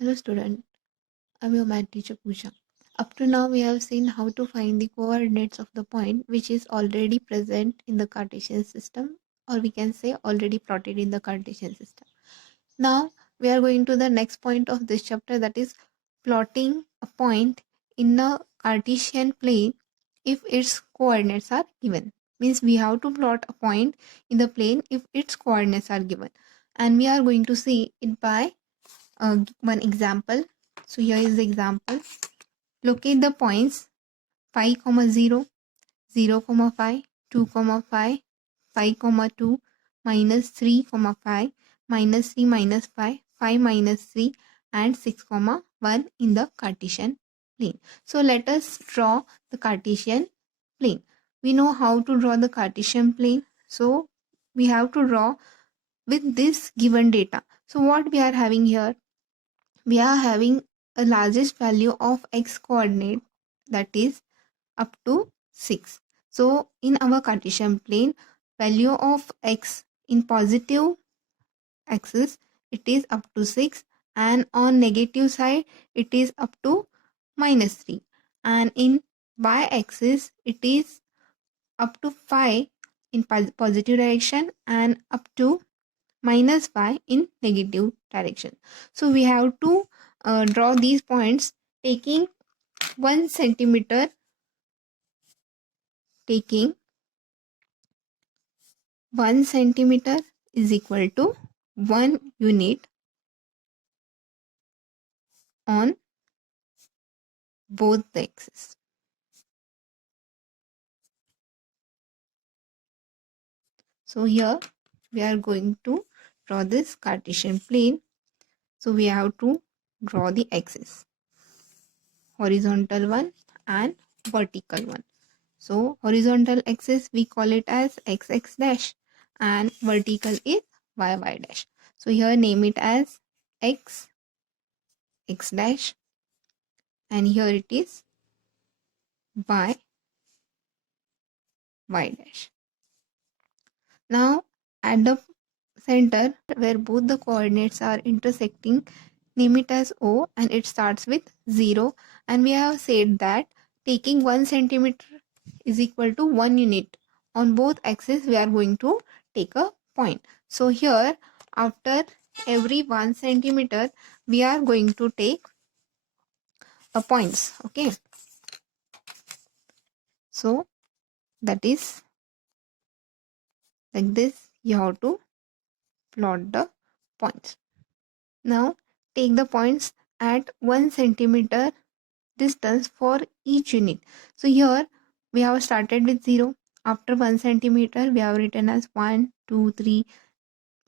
Hello student, I'm your math teacher Pooja. Up to now we have seen how to find the coordinates of the point which is already present in the Cartesian system, or we can say already plotted in the Cartesian system. Now we are going to the next point of this chapter, that is plotting a point in a Cartesian plane if its coordinates are given. Means we have to plot a point in the plane if its coordinates are given, and we are going to see it by one example. So here is the example. Locate the points 5, 0, 0, 5, 2, 5, 5, 2, minus 3, 5, minus 3, minus 5, 5, minus 3, and 6, 1 in the Cartesian plane. So let us draw the Cartesian plane. We know how to draw the Cartesian plane. So we have to draw with this given data. So what we are having here, we are having a largest value of x coordinate, that is up to 6. So in our Cartesian plane, value of x in positive axis, it is up to 6, and on negative side it is up to minus 3, and in y axis it is up to 5 in positive direction and up to minus 5 in negative direction. So we have to draw these points taking 1 centimeter, taking 1 centimeter is equal to 1 unit on both the axes. So here we are going to draw this Cartesian plane. So we have to draw the axis, horizontal one and vertical one. So horizontal axis we call it as xx dash, and vertical is yy dash. So here name it as x dash, and here it is y dash. Now at the center where both the coordinates are intersecting, name it as O, and it starts with 0, and we have said that taking 1 centimeter is equal to 1 unit on both axes, we are going to take a point. So here after every 1 centimeter we are going to take a points. Okay, so that is like this, you have to plot the points. Now take the points at 1 centimeter distance for each unit. So here we have started with 0. After 1 centimeter we have written as 1, 2, 3.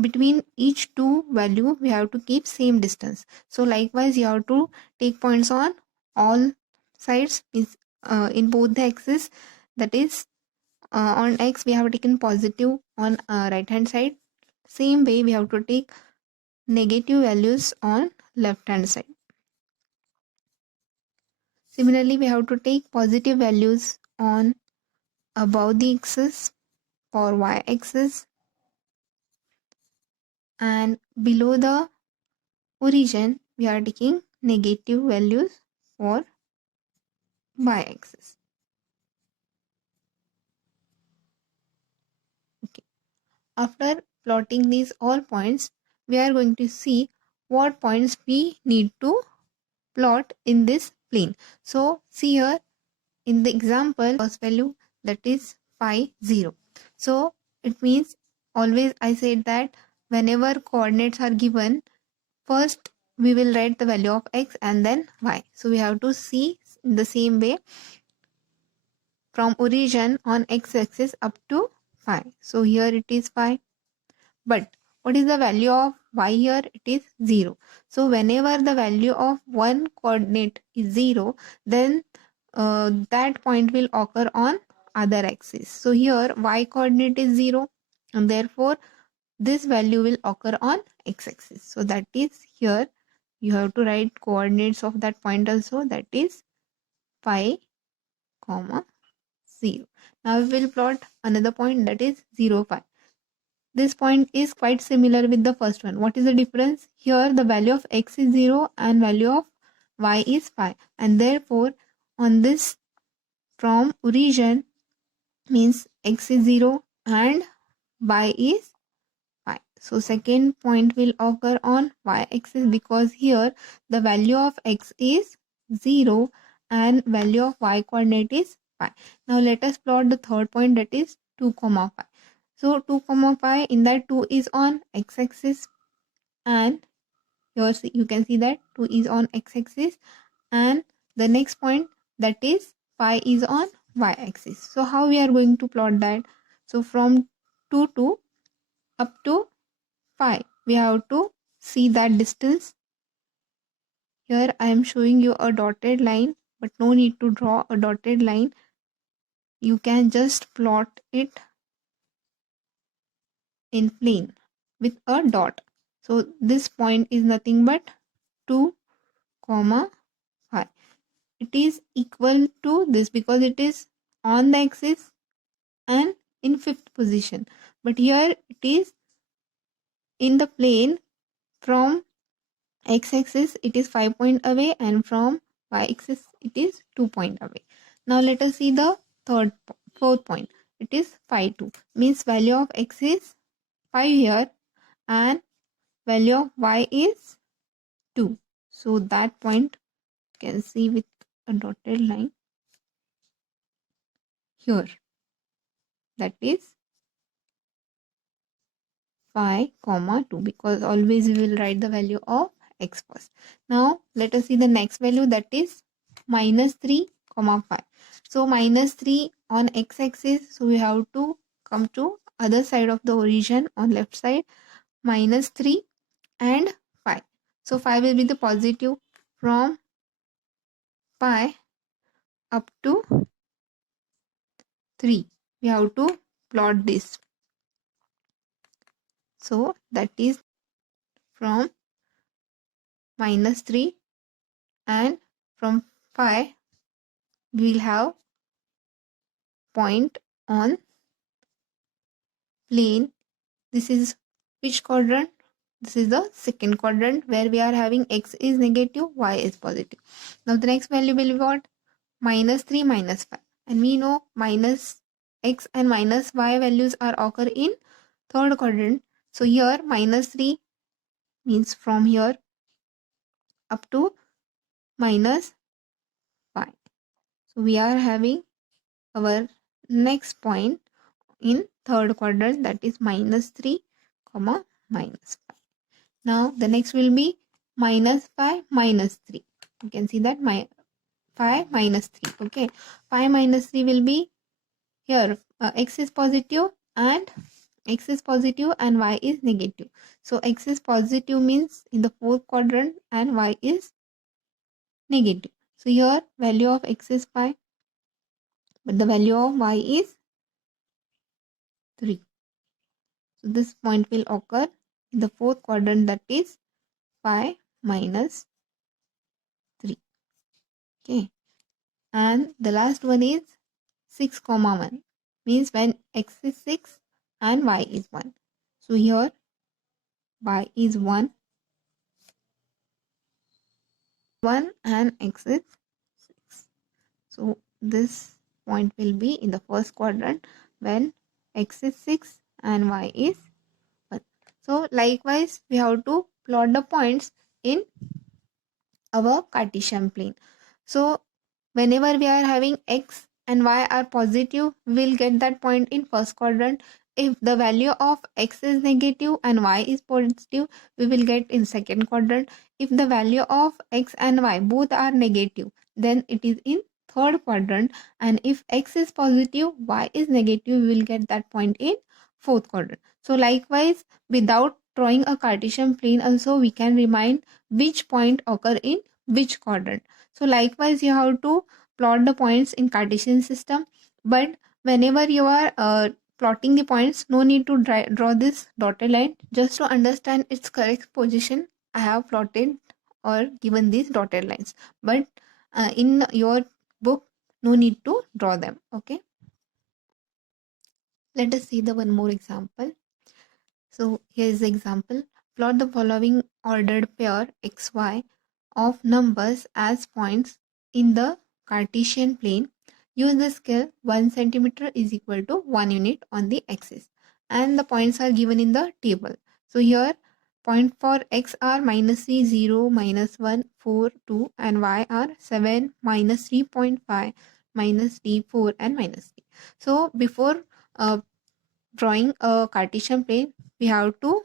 Between each two value we have to keep same distance. So likewise you have to take points on all sides, means in both the axes, that is on x we have taken positive on right hand side. Same way we have to take negative values on left hand side. Similarly, we have to take positive values on above the axis for y-axis, and below the origin we are taking negative values for y-axis. Okay. After plotting these all points, we are going to see what points we need to plot in this plane. So see here in the example, first value, that is 5, 0. So it means, always I said that whenever coordinates are given, first we will write the value of x and then y. So we have to see in the same way from origin on x axis up to 5. So here it is 5. But what is the value of y here? It is 0. So whenever the value of one coordinate is 0, then that point will occur on other axis. So here y coordinate is 0, and therefore this value will occur on x axis. So that is here you have to write coordinates of that point also, that is 5, 0. Now we will plot another point, that is 0, 5. this point is quite similar with the first one. What is the difference? Here the value of x is 0 and value of y is 5, and therefore on this from origin means x is 0 and y is 5. So second point will occur on y-axis because here the value of x is 0 and value of y coordinate is 5. Now let us plot the third point, that is 2 comma 5. So 2 comma 5, in that 2 is on x-axis, and here you can see that 2 is on x-axis, and the next point, that is 5 is on y-axis. So how we are going to plot that? So from 2 to up to 5 we have to see that distance. Here I am showing you a dotted line, but no need to draw a dotted line. You can just plot it in plane with a dot. So this point is nothing but 2 comma 5. It is equal to this because it is on the axis and in fifth position, but here it is in the plane. From x-axis it is 5 point away, and from y-axis it is 2 point away. Now let us see the fourth point. It is 5 2, means value of x is 5 here and value of y is 2. So that point you can see with a dotted line here, that is 5 comma 2, because always we will write the value of x first. Now let us see the next value, that is minus 3 comma 5. So minus 3 on x-axis, so we have to come to other side of the origin on left side, minus 3 and 5. So 5 will be the positive. From 5 up to 3 we have to plot this. So that is from minus 3, and from 5 we will have point on plane. This is which quadrant? This is the second quadrant where we are having x is negative, y is positive. Now the next value will be what? Minus 3 minus 5, and we know minus x and minus y values are occur in third quadrant. So here minus 3 means from here up to minus 5. So we are having our next point in third quadrant, that is minus 3 comma minus 5. Now the next will be minus 5 minus 3. You can see that my 5 minus 3. Okay, 5 minus 3 will be here x is positive and y is negative. So x is positive means in the fourth quadrant and y is negative. So here value of x is 5, but the value of y is 3. So this point will occur in the fourth quadrant, that is 5 minus 3. Okay, and the last one is 6 comma 1, means when x is 6 and y is 1. So here y is 1 and x is 6. So this point will be in the first quadrant when x is 6 and y is 1. So likewise we have to plot the points in our Cartesian plane. So whenever we are having x and y are positive, we will get that point in first quadrant. If the value of x is negative and y is positive, we will get in second quadrant. If the value of x and y both are negative, then it is in third quadrant. And if x is positive, y is negative, we will get that point in fourth quadrant. So likewise, without drawing a Cartesian plane also, we can remind which point occur in which quadrant. So likewise, you have to plot the points in Cartesian system, but whenever you are plotting the points, no need to draw this dotted line. Just to understand its correct position, I have plotted or given these dotted lines, but in your book no need to draw them. Okay, let us see the one more example. So here is the example. Plot the following ordered pair xy of numbers as points in the Cartesian plane. Use the scale 1 centimeter is equal to 1 unit on the axis. And the points are given in the table. So here point for x are minus 3, 0, minus 1, 4, 2 and y are 7, minus 3.5, minus 3, 4 and minus 3. So before drawing a Cartesian plane, we have to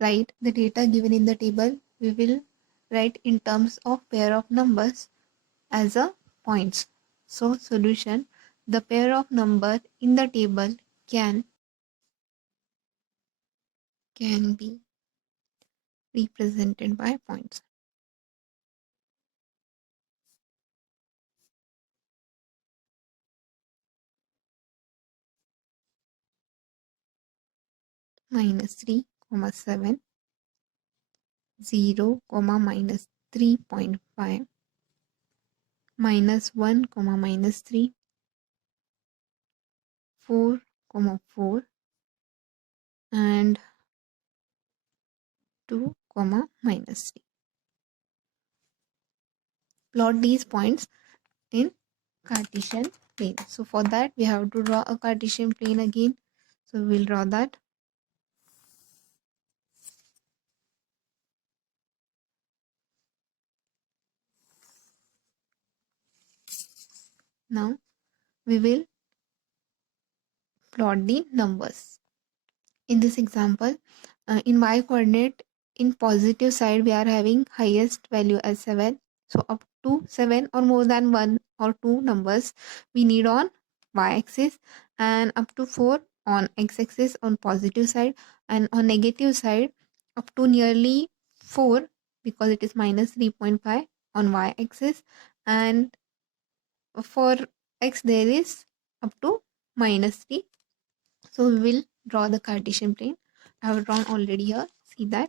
write the data given in the table. We will write in terms of pair of numbers as a points. So solution, the pair of number in the table can be represented by points. Minus 3, 7, 0, minus 3.5, minus 1, minus 3, 4, 4 and 2, minus 3. Plot these points in Cartesian plane. So for that we have to draw a Cartesian plane again. So we'll draw that. Now we will plot the numbers. In this example, in y coordinate, in positive side we are having highest value as 7. So up to 7 or more than 1 or 2 numbers we need on y-axis, and up to 4 on x-axis on positive side, and on negative side up to nearly 4 because it is minus 3.5 on y-axis, and for x there is up to minus 3. So we will draw the Cartesian plane. I have drawn already here. See that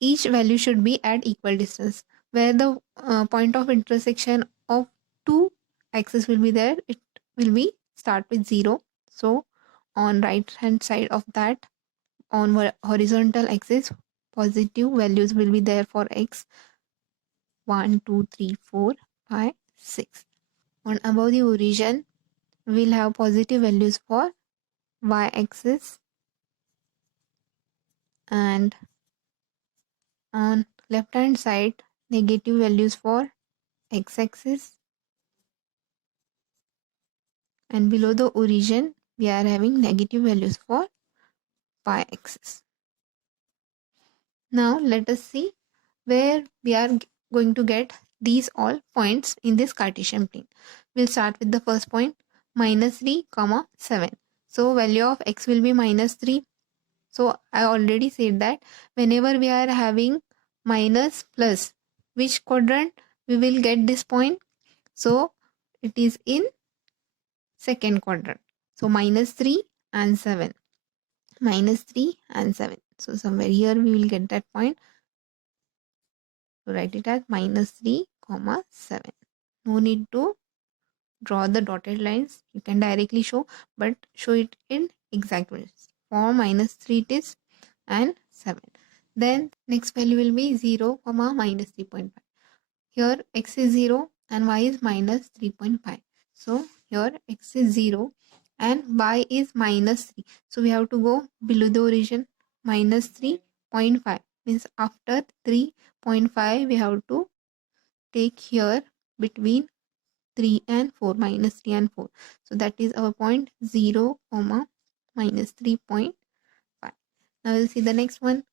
each value should be at equal distance. Where the point of intersection of two axes will be there, it will be start with 0. So on right hand side of that, on horizontal axis, positive values will be there for x, 1, 2, 3, 4, 5, 6. On above the origin, we will have positive values for y-axis, and on left hand side negative values for x-axis, and below the origin we are having negative values for y-axis. Now let us see where we are going to get these all points in this Cartesian plane. We'll start with the first point, minus 3, 7. So value of x will be minus 3. So I already said that whenever we are having minus plus, which quadrant we will get this point? So it is in second quadrant. So minus 3 and 7. Minus 3 and 7. So somewhere here we will get that point. So write it as minus 3, 7. No need to draw the dotted lines. You can directly show, but show it in exact ways. For minus 3 it is, and 7. Then next value will be 0, minus 3.5. Here x is 0 and y is minus 3.5. So here x is 0 and y is minus 3. So we have to go below the origin. Minus 3.5 means after 3.5 we have to take here between 3 and 4, minus 3 and 4. So that is our point 0, minus 3.5. Now we'll see the next one,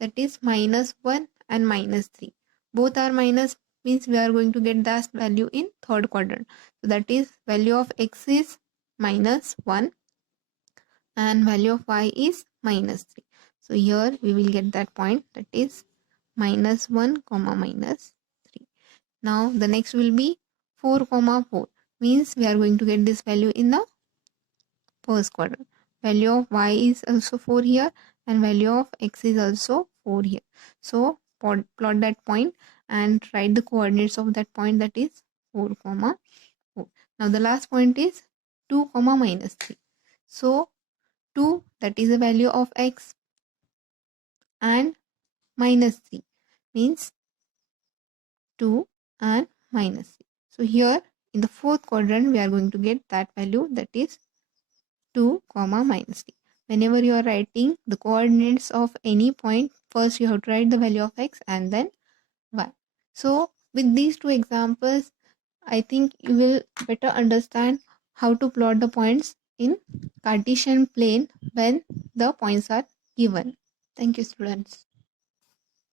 that is minus 1 and minus 3. Both are minus means we are going to get that value in third quadrant. So that is value of x is minus 1 and value of y is minus 3. So here we will get that point, that is minus 1, minus 3. Now the next will be 4, 4 means we are going to get this value in the first quadrant. Value of y is also 4 here and value of x is also 4 here. So plot that point and write the coordinates of that point, that is 4, 4. Now the last point is 2, minus 3. So 2, that is the value of x, and minus c, means 2 and minus c. So here in the fourth quadrant we are going to get that value, that is 2 comma minus c. Whenever you are writing the coordinates of any point, first you have to write the value of x and then y. So with these two examples, I think you will better understand how to plot the points in Cartesian plane when the points are given. Thank you, students.